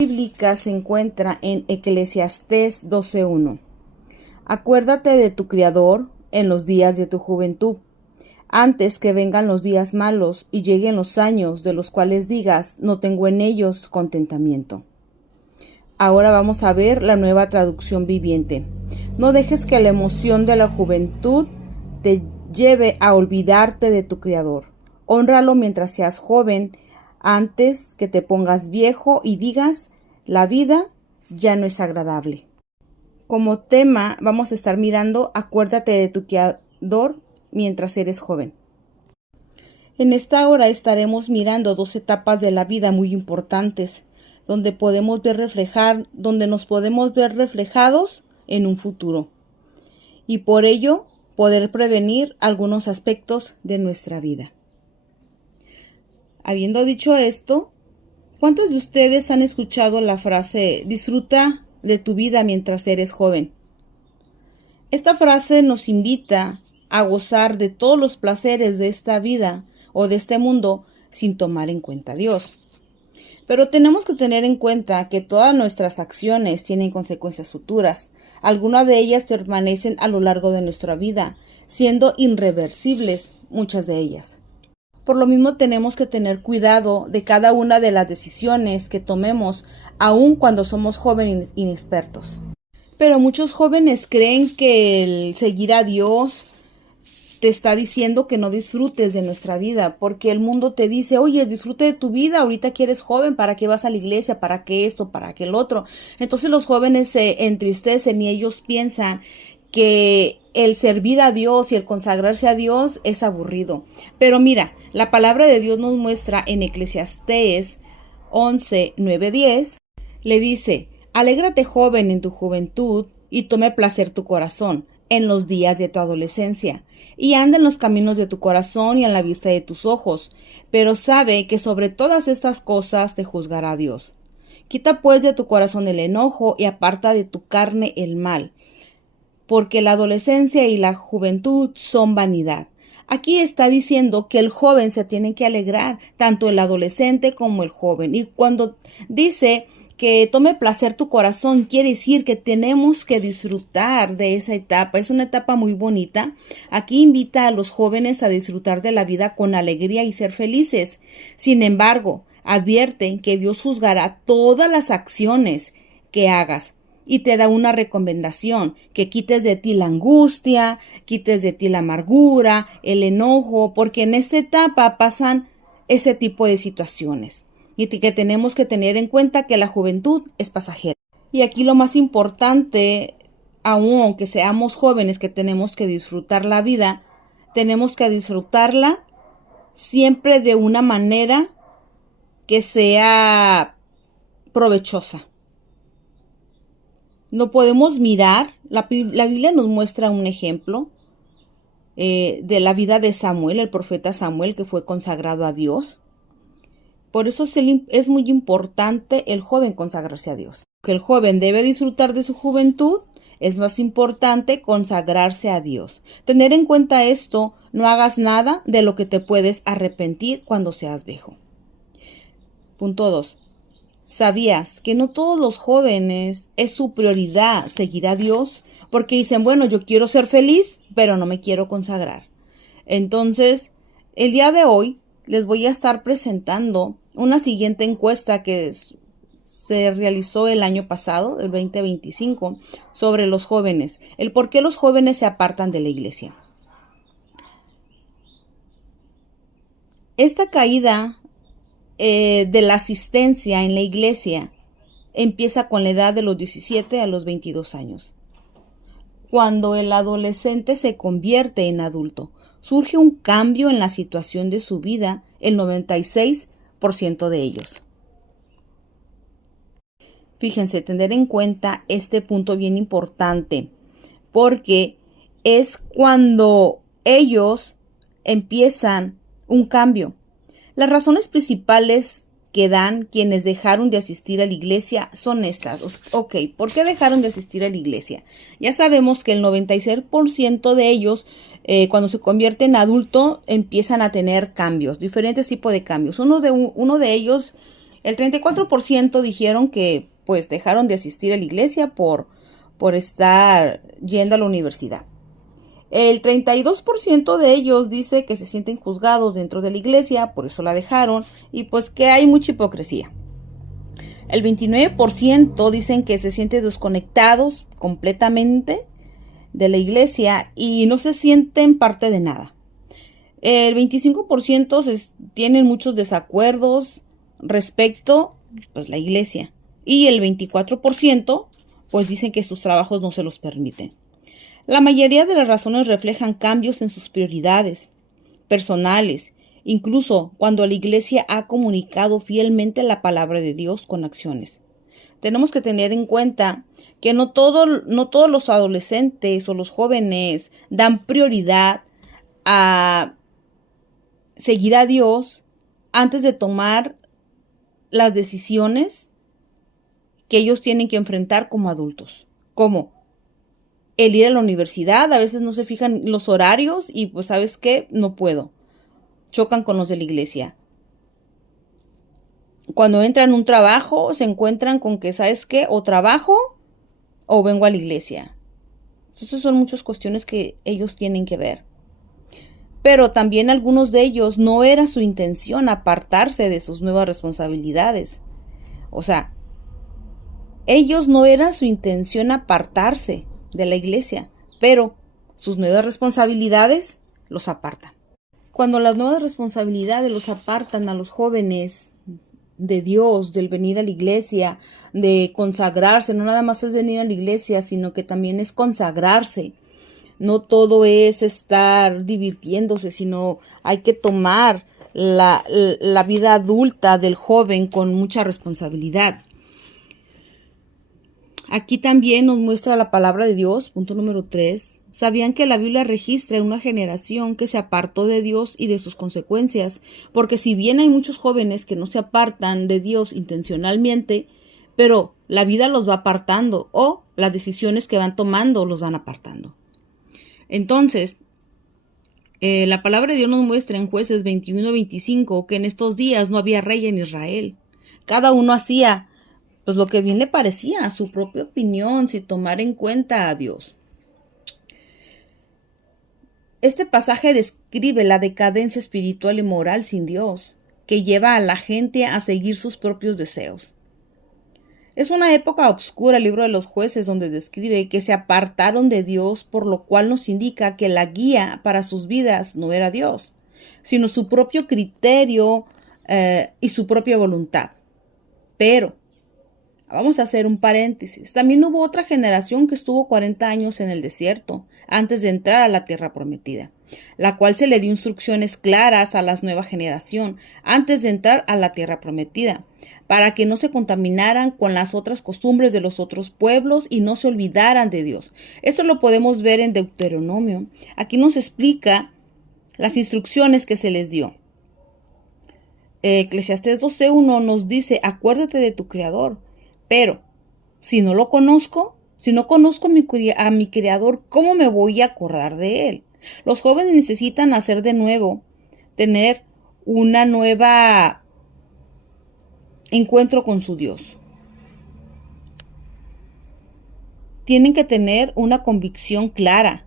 Bíblica se encuentra en Eclesiastés 12:1. Acuérdate de tu Criador en los días de tu juventud, antes que vengan los días malos y lleguen los años de los cuales digas, no tengo en ellos contentamiento. Ahora vamos a ver la nueva traducción viviente. No dejes que la emoción de la juventud te lleve a olvidarte de tu Criador. Hónralo mientras seas joven, antes que te pongas viejo y digas, la vida ya no es agradable. Como tema vamos a estar mirando, acuérdate de tu Criador mientras eres joven. En esta hora estaremos mirando dos etapas de la vida muy importantes, donde nos podemos ver reflejados en un futuro, y por ello poder prevenir algunos aspectos de nuestra vida. Habiendo dicho esto, ¿cuántos de ustedes han escuchado la frase disfruta de tu vida mientras eres joven? Esta frase nos invita a gozar de todos los placeres de esta vida o de este mundo sin tomar en cuenta a Dios. Pero tenemos que tener en cuenta que todas nuestras acciones tienen consecuencias futuras. Algunas de ellas permanecen a lo largo de nuestra vida, siendo irreversibles muchas de ellas. Por lo mismo tenemos que tener cuidado de cada una de las decisiones que tomemos, aun cuando somos jóvenes inexpertos. Pero muchos jóvenes creen que el seguir a Dios te está diciendo que no disfrutes de nuestra vida, porque el mundo te dice, oye, disfrute de tu vida, ahorita que eres joven, ¿para qué vas a la iglesia? ¿Para qué esto? ¿Para qué el otro? Entonces los jóvenes se entristecen y ellos piensan que el servir a Dios y el consagrarse a Dios es aburrido. Pero mira, la palabra de Dios nos muestra en Eclesiastés 11:9-10, le dice, alégrate joven en tu juventud y tome placer tu corazón en los días de tu adolescencia, y anda en los caminos de tu corazón y en la vista de tus ojos, pero sabe que sobre todas estas cosas te juzgará Dios. Quita pues de tu corazón el enojo y aparta de tu carne el mal, porque la adolescencia y la juventud son vanidad. Aquí está diciendo que el joven se tiene que alegrar, tanto el adolescente como el joven. Y cuando dice que tome placer tu corazón, quiere decir que tenemos que disfrutar de esa etapa. Es una etapa muy bonita. Aquí invita a los jóvenes a disfrutar de la vida con alegría y ser felices. Sin embargo, advierten que Dios juzgará todas las acciones que hagas. Y te da una recomendación, que quites de ti la angustia, quites de ti la amargura, el enojo, porque en esta etapa pasan ese tipo de situaciones. Y que tenemos que tener en cuenta que la juventud es pasajera. Y aquí lo más importante, aunque seamos jóvenes que tenemos que disfrutar la vida, tenemos que disfrutarla siempre de una manera que sea provechosa. No podemos mirar, la Biblia nos muestra un ejemplo de la vida de Samuel, el profeta Samuel, que fue consagrado a Dios. Por eso es muy importante el joven consagrarse a Dios. Que el joven debe disfrutar de su juventud, es más importante consagrarse a Dios. Tener en cuenta esto, no hagas nada de lo que te puedes arrepentir cuando seas viejo. Punto 2. ¿Sabías que no todos los jóvenes es su prioridad seguir a Dios? Porque dicen, bueno, yo quiero ser feliz, pero no me quiero consagrar. Entonces, el día de hoy les voy a estar presentando una siguiente encuesta que se realizó el año pasado, el 2025, sobre los jóvenes, el por qué los jóvenes se apartan de la iglesia. Esta caída de la asistencia en la iglesia empieza con la edad de los 17 a los 22 años. Cuando el adolescente se convierte en adulto, surge un cambio en la situación de su vida, el 96% de ellos. Fíjense, tener en cuenta este punto bien importante, porque es cuando ellos empiezan un cambio. Las razones principales que dan quienes dejaron de asistir a la iglesia son estas. Ok, ¿por qué dejaron de asistir a la iglesia? Ya sabemos que el 96% de ellos, cuando se convierten en adulto, empiezan a tener cambios, diferentes tipos de cambios. Uno de ellos El 34% dijeron que pues dejaron de asistir a la iglesia por estar yendo a la universidad. El 32% de ellos dice que se sienten juzgados dentro de la iglesia, por eso la dejaron, y pues que hay mucha hipocresía. El 29% dicen que se sienten desconectados completamente de la iglesia y no se sienten parte de nada. El 25% tienen muchos desacuerdos respecto pues la iglesia, y el 24% pues dicen que sus trabajos no se los permiten. La mayoría de las razones reflejan cambios en sus prioridades personales, incluso cuando la iglesia ha comunicado fielmente la palabra de Dios con acciones. Tenemos que tener en cuenta que no todos los adolescentes o los jóvenes dan prioridad a seguir a Dios antes de tomar las decisiones que ellos tienen que enfrentar como adultos, como el ir a la universidad. A veces no se fijan los horarios y pues ¿sabes qué? No puedo. Chocan con los de la iglesia. Cuando entran a un trabajo se encuentran con que ¿sabes qué? O trabajo o vengo a la iglesia. Esas son muchas cuestiones que ellos tienen que ver. Pero también algunos de ellos no era su intención apartarse de sus nuevas responsabilidades. O sea, ellos no era su intención apartarse de la iglesia, pero sus nuevas responsabilidades los apartan. Cuando las nuevas responsabilidades los apartan a los jóvenes de Dios, del venir a la iglesia, de consagrarse, no nada más es venir a la iglesia, sino que también es consagrarse. No todo es estar divirtiéndose, sino hay que tomar la vida adulta del joven con mucha responsabilidad. Aquí también nos muestra la palabra de Dios, punto número 3. ¿Sabían que la Biblia registra una generación que se apartó de Dios y de sus consecuencias? Porque si bien hay muchos jóvenes que no se apartan de Dios intencionalmente, pero la vida los va apartando o las decisiones que van tomando los van apartando. Entonces, la palabra de Dios nos muestra en Jueces 21-25 que en estos días no había rey en Israel. Cada uno hacía pues lo que bien le parecía, a su propia opinión, sin tomar en cuenta a Dios. Este pasaje describe la decadencia espiritual y moral sin Dios, que lleva a la gente a seguir sus propios deseos. Es una época oscura el libro de los Jueces, donde describe que se apartaron de Dios, por lo cual nos indica que la guía para sus vidas no era Dios, sino su propio criterio y su propia voluntad. Pero vamos a hacer un paréntesis. También hubo otra generación que estuvo 40 años en el desierto antes de entrar a la tierra prometida, la cual se le dio instrucciones claras a la nueva generación antes de entrar a la tierra prometida, para que no se contaminaran con las otras costumbres de los otros pueblos y no se olvidaran de Dios. Eso lo podemos ver en Deuteronomio. Aquí nos explica las instrucciones que se les dio. Eclesiastés 12:1 nos dice: acuérdate de tu Creador. Pero, si no lo conozco, si no conozco a mi Creador, ¿cómo me voy a acordar de Él? Los jóvenes necesitan hacer de nuevo, tener una nueva encuentro con su Dios. Tienen que tener una convicción clara,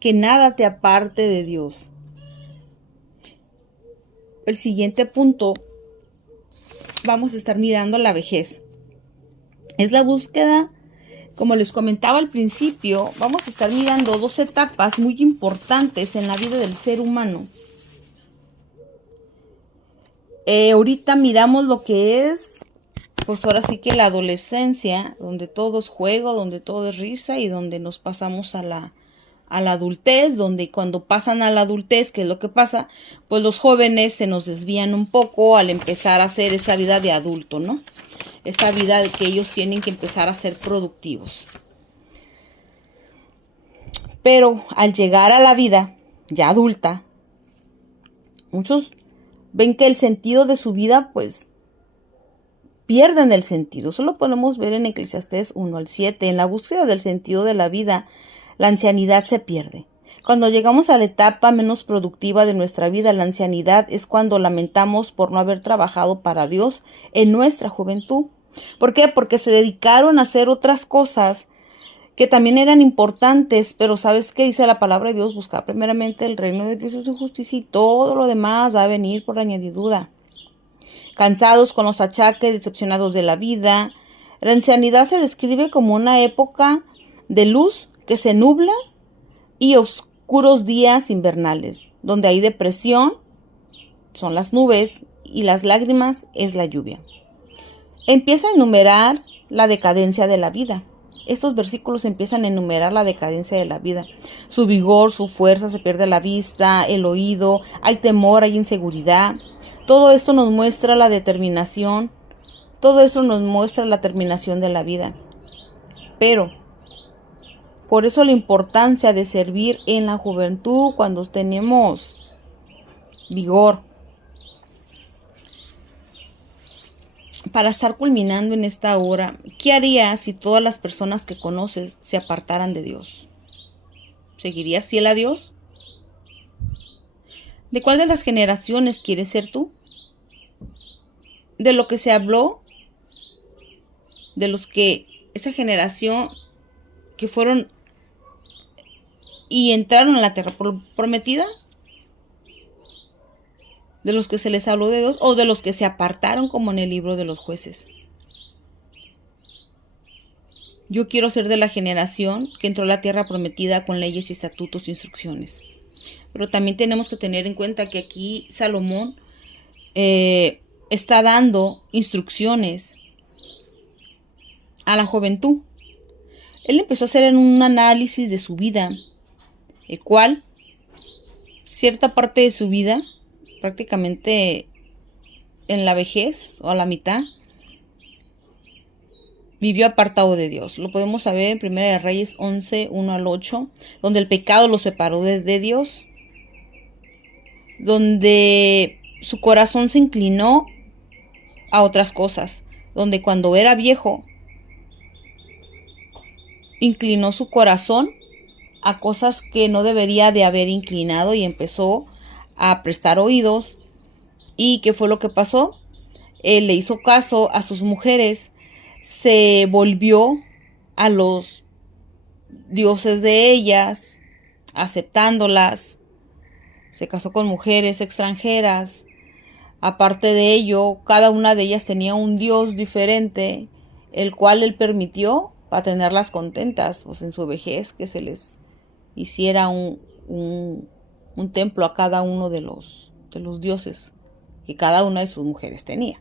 que nada te aparte de Dios. El siguiente punto, vamos a estar mirando la vejez. Es la búsqueda, como les comentaba al principio, vamos a estar mirando dos etapas muy importantes en la vida del ser humano. Ahorita miramos lo que es, pues ahora sí que la adolescencia, donde todo es juego, donde todo es risa y donde nos pasamos a la adultez, donde cuando pasan a la adultez, ¿qué es lo que pasa? Pues los jóvenes se nos desvían un poco al empezar a hacer esa vida de adulto, ¿no? Esa vida de que ellos tienen que empezar a ser productivos. Pero al llegar a la vida ya adulta, muchos ven que el sentido de su vida, pues, pierden el sentido. Eso lo podemos ver en Eclesiastés 1-7. En la búsqueda del sentido de la vida, la ancianidad se pierde. Cuando llegamos a la etapa menos productiva de nuestra vida, la ancianidad, es cuando lamentamos por no haber trabajado para Dios en nuestra juventud. ¿Por qué? Porque se dedicaron a hacer otras cosas que también eran importantes, pero ¿sabes qué dice la palabra de Dios? Buscar primeramente el reino de Dios y su justicia, y todo lo demás va a venir por añadidura. Cansados, con los achaques, decepcionados de la vida. La ancianidad se describe como una época de luz que se nubla y oscuros días invernales, donde hay depresión, son las nubes, y las lágrimas es la lluvia. Empieza a enumerar la decadencia de la vida. Estos versículos empiezan a enumerar la decadencia de la vida. Su vigor, su fuerza, se pierde la vista, el oído, hay temor, hay inseguridad. Todo esto nos muestra la determinación. Todo esto nos muestra la terminación de la vida. Pero, por eso la importancia de servir en la juventud cuando tenemos vigor. Para estar culminando en esta hora, ¿qué harías si todas las personas que conoces se apartaran de Dios? ¿Seguirías fiel a Dios? ¿De cuál de las generaciones quieres ser tú? De lo que se habló, de los que esa generación que fueron y entraron a la tierra prometida, de los que se les habló de Dios, o de los que se apartaron, como en el libro de los Jueces. Yo quiero ser de la generación que entró a la tierra prometida con leyes y estatutos e instrucciones. Pero también tenemos que tener en cuenta que aquí Salomón está dando instrucciones a la juventud. Él empezó a hacer un análisis de su vida, el cual cierta parte de su vida, prácticamente en la vejez o a la mitad, vivió apartado de Dios. Lo podemos saber en 1 de Reyes 11, 1 al 8, donde el pecado lo separó de Dios, donde su corazón se inclinó a otras cosas, donde cuando era viejo inclinó su corazón a cosas que no debería de haber inclinado y empezó a prestar oídos. ¿Y qué fue lo que pasó? Él le hizo caso a sus mujeres, se volvió a los dioses de ellas, aceptándolas, se casó con mujeres extranjeras. Aparte de ello, cada una de ellas tenía un dios diferente, el cual él permitió para tenerlas contentas, pues en su vejez, que se les hiciera un templo a cada uno de los dioses que cada una de sus mujeres tenía,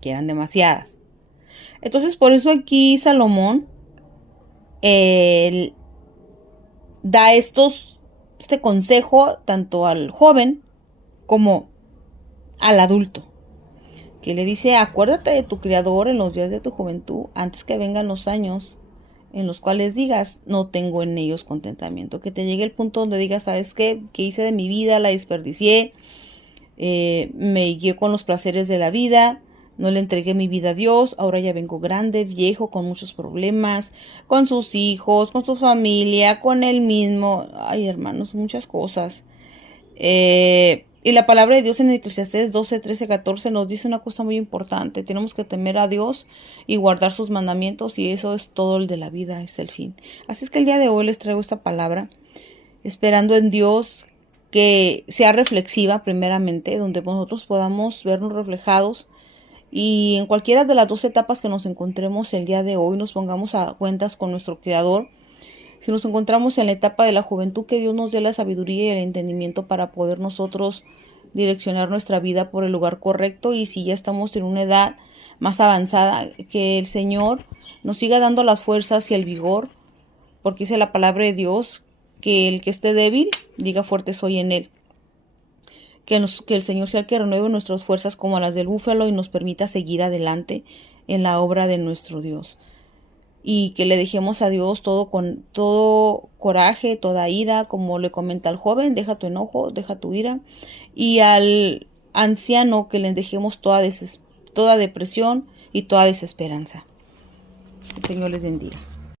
que eran demasiadas. Entonces, por eso aquí Salomón da este consejo tanto al joven como al adulto, que le dice: acuérdate de tu Creador en los días de tu juventud, antes que vengan los años en los cuales digas, no tengo en ellos contentamiento. Que te llegue el punto donde digas, ¿sabes qué? ¿Qué hice de mi vida? La desperdicié, me guié con los placeres de la vida, no le entregué mi vida a Dios, ahora ya vengo grande, viejo, con muchos problemas, con sus hijos, con su familia, con él mismo. Ay, hermanos, muchas cosas. Y la palabra de Dios en Eclesiastés 12, 13, 14 nos dice una cosa muy importante. Tenemos que temer a Dios y guardar sus mandamientos, y eso es todo el de la vida, es el fin. Así es que el día de hoy les traigo esta palabra, esperando en Dios que sea reflexiva primeramente, donde nosotros podamos vernos reflejados, y en cualquiera de las dos etapas que nos encontremos el día de hoy nos pongamos a cuentas con nuestro Creador. Si nos encontramos en la etapa de la juventud, que Dios nos dé la sabiduría y el entendimiento para poder nosotros direccionar nuestra vida por el lugar correcto. Y si ya estamos en una edad más avanzada, que el Señor nos siga dando las fuerzas y el vigor, porque dice la palabra de Dios que el que esté débil, diga fuerte soy en él. Que el Señor sea el que renueve nuestras fuerzas como las del búfalo y nos permita seguir adelante en la obra de nuestro Dios. Y que le dejemos a Dios con todo coraje, toda ira, como le comenta al joven: deja tu enojo, deja tu ira. Y al anciano, que le dejemos toda depresión y toda desesperanza. El Señor les bendiga.